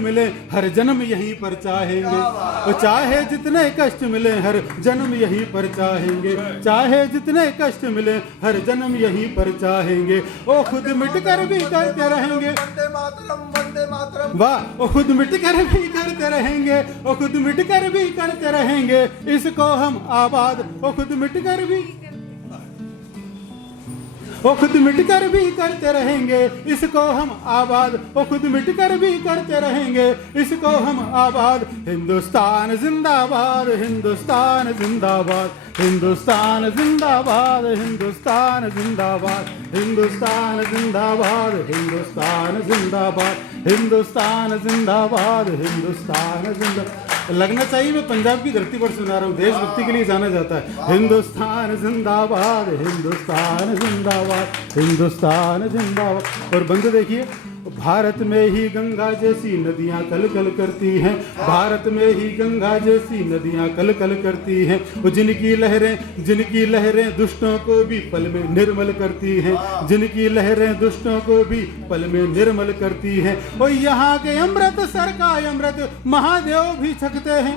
मिले हर जन्म यहीं पर चाहेंगे, चाहे जितने कष्ट मिले हर जन्म यहीं पर चाहेंगे, चाहे जितने कष्ट मिले हर जन्म यहीं पर चाहेंगे। ओ खुद मिट कर भी करते रहेंगे, वंदे मातरम वंदे मातरम। वाह। ओ खुद मिट कर भी करते रहेंगे, ओ खुद मिट कर भी करते रहेंगे इसको हम आबाद। ओ खुद मिट कर भी, ओ खुद मिट कर भी करते रहेंगे इसको हम आबाद, ओ खुद मिट कर भी करते रहेंगे इसको हम आबाद। हिंदुस्तान जिंदाबाद, हिंदुस्तान जिंदाबाद, हिंदुस्तान जिंदाबाद, हिंदुस्तान जिंदाबाद, हिंदुस्तान जिंदाबाद, हिंदुस्तान जिंदाबाद, हिंदुस्तान जिंदाबाद, हिंदुस्तान जिंदाबाद। लगना चाहिए मैं पंजाब की धरती पर सुना रहा हूँ, देशभक्ति के लिए जाना जाता है। हिंदुस्तान जिंदाबाद, हिंदुस्तान जिंदाबाद, हिंदुस्तान जिंदाबाद। और बंद देखिए, भारत में ही गंगा जैसी नदियां कल कल करती हैं, भारत में ही गंगा जैसी नदियां कल कल करती हैं। वो जिनकी लहरें दुष्टों को भी पल में निर्मल करती हैं, जिनकी लहरें दुष्टों को भी पल में निर्मल करती हैं। और यहाँ के अमृतसर का अमृत महादेव भी छकते हैं,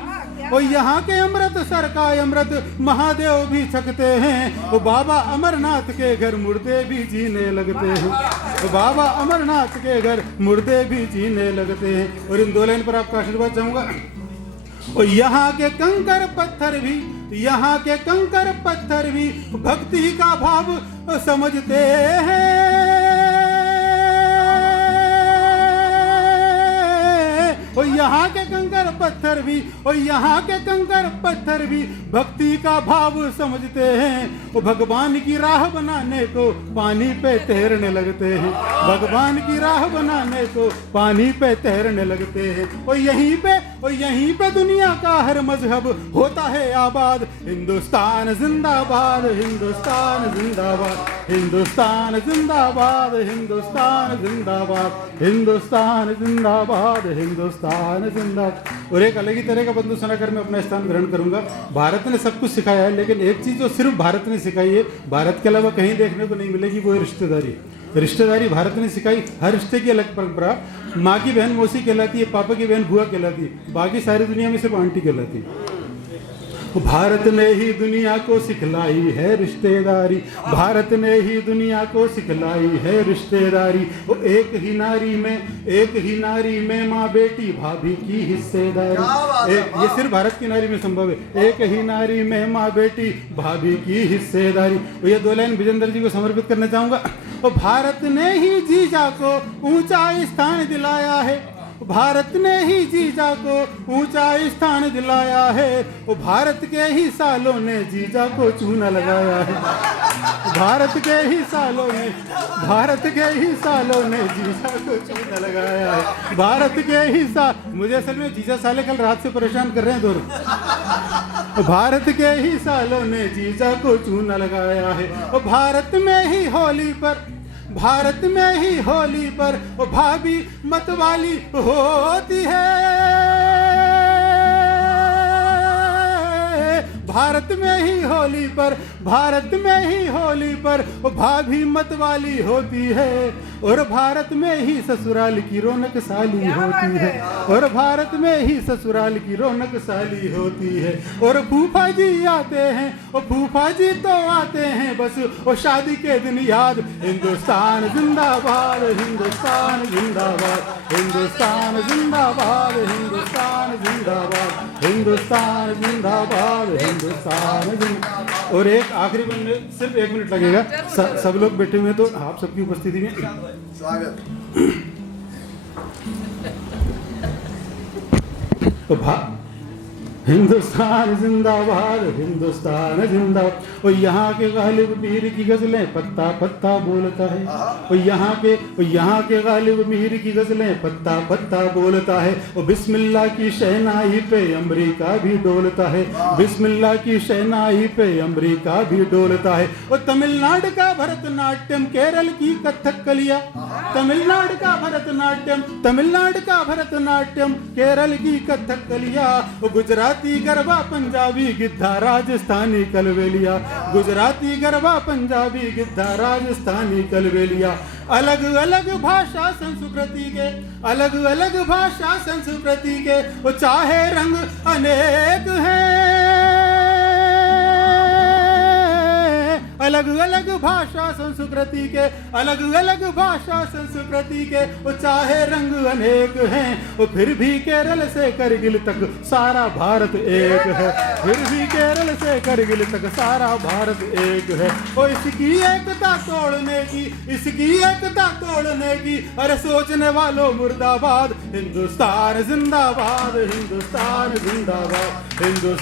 और यहाँ के अमृतसर का अमृत महादेव भी छकते हैं। वो बाबा अमरनाथ के घर मुर्दे भी जीने लगते हैं, वो बाबा अमरनाथ के घर मुर्दे भी जीने लगते हैं। और इन दो लाइन पर आपका आशीर्वाद चाहूंगा। और यहाँ के कंकर पत्थर भी, यहाँ के कंकर पत्थर भी भक्ति का भाव समझते हैं। और यहाँ के कंकर पत्थर भी, और यहाँ के कंकर पत्थर भी भक्ति का भाव समझते हैं। वो भगवान की राह बनाने को पानी पे तैरने लगते हैं, भगवान की राह बनाने को पानी पे तैरने लगते हैं। और यहीं पे दुनिया का हर मजहब होता है आबाद। हिंदुस्तान जिंदाबाद, हिंदुस्तान जिंदाबाद, हिंदुस्तान जिंदाबाद, हिंदुस्तान जिंदाबाद, हिंदुस्तान जिंदाबाद, हिंदुस्तान जिंदाबाद। और एक अलग ही तरह का बंधु सुनाकर मैं अपना स्थान ग्रहण करूंगा। भारत ने सब कुछ सिखाया है, लेकिन एक चीज जो सिर्फ भारत ने सिखाई है, भारत के अलावा कहीं देखने को नहीं मिलेगी, वो है रिश्तेदारी। रिश्तेदारी भारत ने सिखाई। हर रिश्ते की अलग परंपरा। माँ की बहन मौसी कहलाती है, पापा की बहन बुआ कहलाती है, बाकी सारी दुनिया में सिर्फ आंटी कहलाती है। भारत ने ही दुनिया को सिखलाई है रिश्तेदारी, भारत ने ही दुनिया को सिखलाई है रिश्तेदारी। वो एक ही नारी में माँ बेटी भाभी की हिस्सेदारी। ये सिर्फ भारत की नारी में संभव है। एक ही नारी में माँ बेटी भाभी की हिस्सेदारी। ये दो लाइन विजेंद्र जी को समर्पित करना चाहूंगा। और भारत ने ही जीजा को ऊंचा स्थान दिलाया है, भारत ने ही जीजा को ऊंचा स्थान दिलाया है। वो भारत के ही सालों ने जीजा को चूना लगाया है, भारत के ही सालों ने जीजा को चूना लगाया है, भारत के ही साल। मुझे असल में जीजा साले कल रात से परेशान कर रहे हैं दोनों। भारत के ही सालों ने जीजा को चूना लगाया है। और भारत में ही होली पर वो भाभी मतवाली होती है, भारत में ही होली पर वो भाभी मतवाली होती है। और भारत में ही ससुराल की रौनक साली होती है, और भारत में ही ससुराल की रौनक साली होती है। और फूफा जी आते हैं, और फूफा जी तो आते हैं बस वो शादी के दिन याद। हिंदुस्तान जिंदाबाद, हिंदुस्तान जिंदाबाद, हिंदुस्तान जिंदाबाद, हिंदुस्तान जिंदाबाद, हिंदुस्तान जिंदाबाद, हिंदुस्तान जिंदाबाद। और एक आखिरी में सिर्फ 1 मिनट लगेगा। सब लोग बैठे हुए, तो आप सबकी उपस्थिति में स्वागत। तो हिंदुस्तान जिंदाबाद, हिंदुस्तान जिंदाबाद। और यहाँ के गालिब मीर की गजलें पत्ता पत्ता बोलता है, और यहाँ के गालिब मीर की गजलें पत्ता पत्ता बोलता है। और बिस्मिल्लाह की शहनाई पे अमरीका भी डोलता है, बिस्मिल्लाह की शहनाई पे अमरीका भी डोलता है। और तमिलनाडु का भरतनाट्यम, केरल की कथकलिया, तमिलनाडु का भरतनाट्यम, तमिलनाडु का भरतनाट्यम, केरल की कथकलिया, गुजराती गरबा, पंजाबी गिद्धा, राजस्थानी कलबेलिया, गुजराती गरबा, पंजाबी गिद्धा, राजस्थानी कलबेलिया। अलग अलग भाषा संस्कृति के, अलग अलग भाषा संस्कृति के, वो चाहे रंग अनेक हैं, अलग अलग भाषा संस्कृति के, अलग अलग भाषा संस्कृति के, वो चाहे रंग अनेक हैं, वो फिर भी केरल से करगिल तक सारा भारत एक है, फिर भी केरल से करगिल तक सारा भारत एक है। वो इसकी एकता तोड़ने की, इसकी एकता तोड़ने की, अरे सोचने वालों मुर्दाबाद, हिंदुस्तान जिंदाबाद, हिंदुस्तान जिंदाबाद, हिंदुस्तान